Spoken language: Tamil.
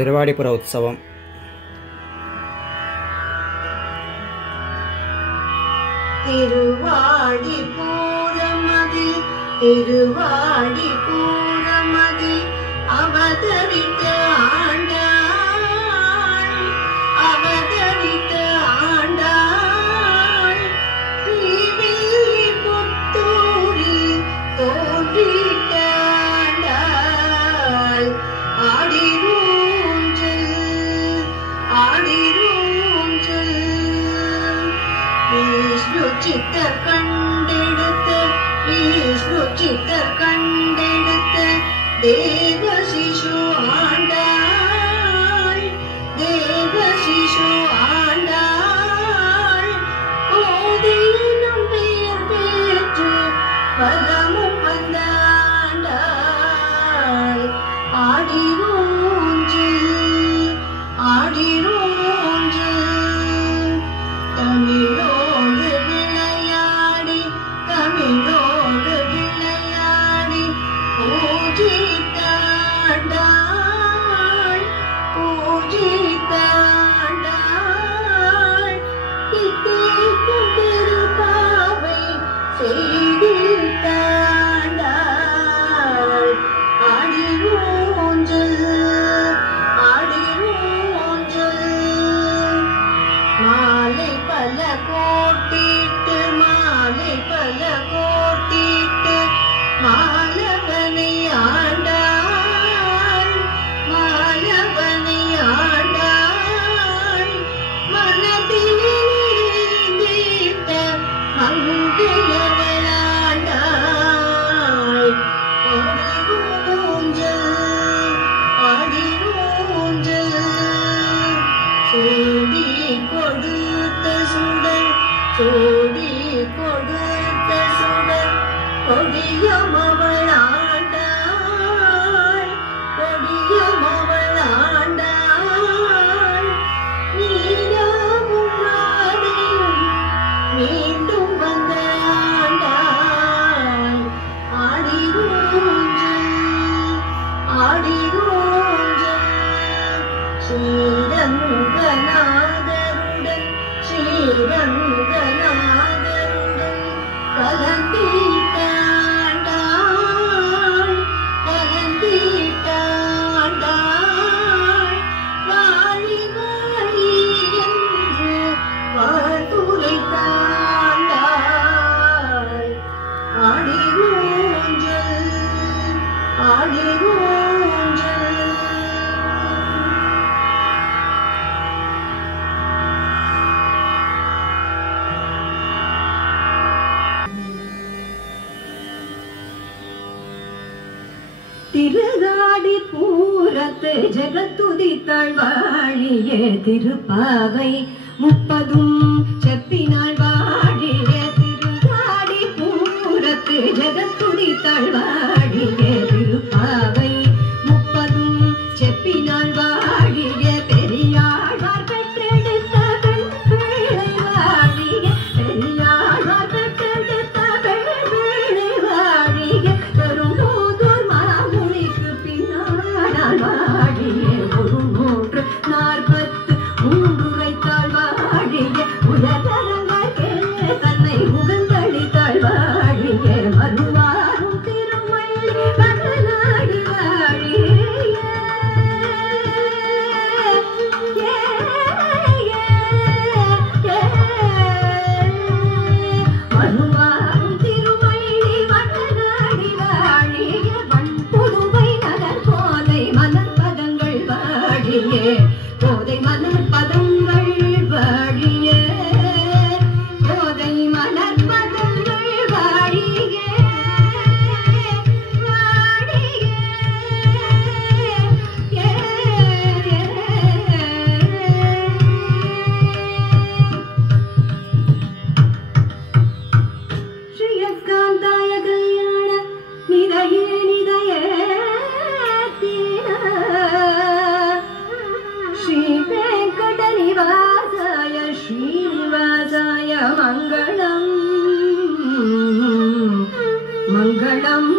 திருவாடிப்புற உற்சவம். திருவாடிபுரமதில் அவதரித்த ஆண்டாள் ஸ்ரீவில்லிபுத்தூரில் தோன்றிட்ட ஆண்டாள் ஆடிரூஞ்சல் விஷ்ணு சித்தர் கண்டெடுத்த தேவ சிசு ஆண்டாள் கோதையினும் பெயர் பெற்று பதமும் வந்தாண்டாள் ஆடிரூஞ்சல் தமிழோடு விளையாடி பூஜித்தாண்டாள் தித்தேக்கும் திருப்பாவை செய்தித்தாண்டாள் ஆடிரூஞ்சல் மாலை பல கோட்டிட்டு மாலவனை ஆண்டாள் மனதிலே நிறைந்திட்ட மங்கையவளாண்டாள் ஆடிரூஞ்சல் சோடி கொடுத்த சுடர் கொடியமவளாண்டாள் நீராவும் ராதையும் மீண்டும் வந்த ஆண்டாள் ஆடிரூஞ்சல் ஸ்ரீரங்கநாதருடன் கலந்தீட்டாண்டாள் வாழி என்று வாழ்த்துரைத்தாண்டாள் ஆடிரூஞ்சல் திருவாடிபுரத்து ஜெகத்துதித்தாள் வாழிய திருப்பாவை 30 செப்பினாள் வாழிய திருவாடிபுரத்து ஜெகத்துதித்தாள் வாழிய திருப்பாவை 30 செப்பினாள் வாழிய பெரியாழ்வார் பெற்றெடுத்த பெண் பிள்ளை வாழிய பெரியாழ்வார் பெற்றெடுத்த பெண் பிள்ளை வாழிய பெரும்போதூர் மாமுனிக்கு பின்னால் வாழிய 143 வைத்தாள் வாழிய உலகரங்கே தன்னை உகந்தளித்தாள் வாழிய மறுவாரும் திருமள்ளி மகனாடி வாழிய மறுவாரும் திருமள்ளி மகனாடி வாழிய வன்புதுவை நகர் கோதை மலர்பதங்கள் வாழிய கோதை மலர்பதங்கள் வாழிய கோதை மலர்பதங்கள் வாழிய ஸ்ரீயக்காந்தாய கல்யாண நிதய ஸ்ரீ வெங்கட நிவாசாய ஸ்ரீனிவாசாய மங்களம்